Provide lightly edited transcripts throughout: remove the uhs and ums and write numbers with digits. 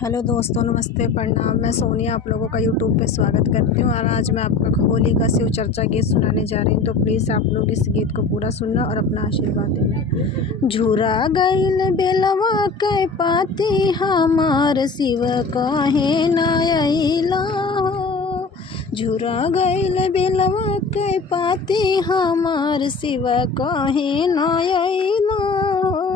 Hello दोस्तों, नमस्ते, प्रणाम। मैं सोनिया आप लोगों का यूट्यूब पे स्वागत करती हूँ और आज मैं आपका होली का शिव चर्चा गीत सुनाने जा रही हूँ। तो प्लीज़ आप लोग इस गीत को पूरा सुनना और अपना आशीर्वाद देना। झूरा गईल बेलवा के पाती हमार शिव काहे ना अइला हो। झूरा गईल बेलवा के पाती हमार शिव काहे ना अइला हो।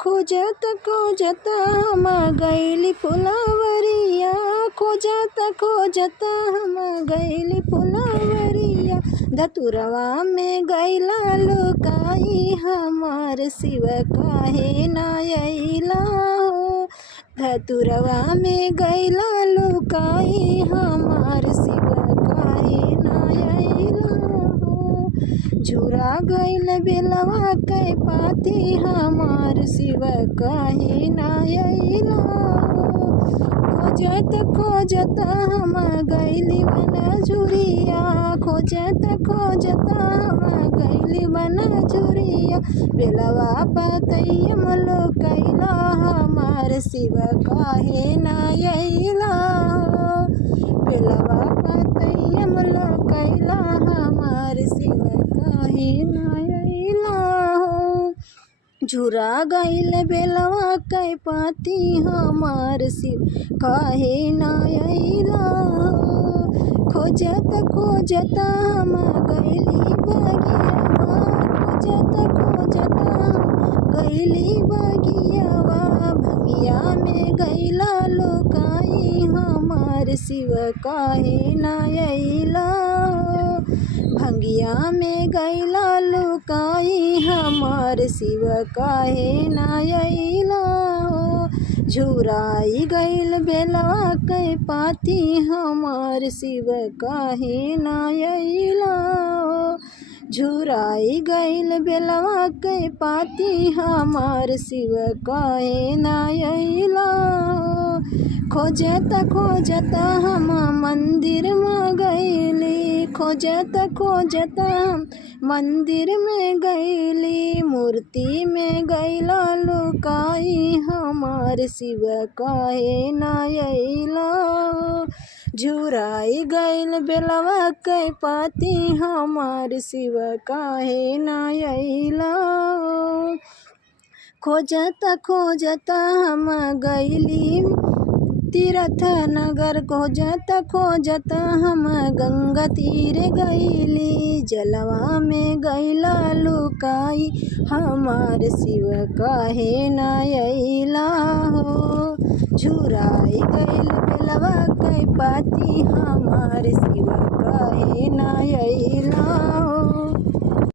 खोजत खोजत हम गइली फुलवरिया, खोजत खोजत हम गइली फुलवरिया। धतुरवा में गइला लुकाई हमार शिव काहे ना अइला हो। धतुरवा में गइला लुकाई हमार शिव काहे ना अइला हो। झूरा गइल बेलवा के पाती हमार शिव काहे ना अइला हो। खोजत खोजत हम गइली बनझुरिया, खोजत खोजत हम गइली बनझुरिया। बेलवा पतैया लुकैला हमार शिव काहे ना अइला हो। बेलवा पतैया लुकैला हमार शिव काहे ना अइला हो। झूरा गइल बेलवा के पाती हमार शिव काहे ना अइला हो। खोजत खोजत हम गइली बगियावा, खोजत खोजत हम गइली बगियावा। भंगिया में गइला लुकाई हमार शिव काहे ना अइला हो। भंगिया में गइला लुकाई हमार शिव काहे ना अइला हो। झुराई गइल बेलवा के पाती हमार शिव काहे ना अइला हो। झुराई गइल बेलवा के पाती हमार शिव काहे ना अइला हो। खोजत खोजत हम मंदिर में गइली, खोजत खोजत हम मंदिर में गइली। मूर्ति में गइला लुकाई हमार शिव काहे ना अइला हो। झुराई गइल बेलवा के पाती हमार शिव काहे ना अइला हो। खोजत खोजत हम गइली तीर्थ नगर, खोजत खोजत हम गंगा तीर गइली। जलवा में गइला लुकाई हमार शिव काहे ना अइला हो। झुराई गइल बेलवा के पाती हमार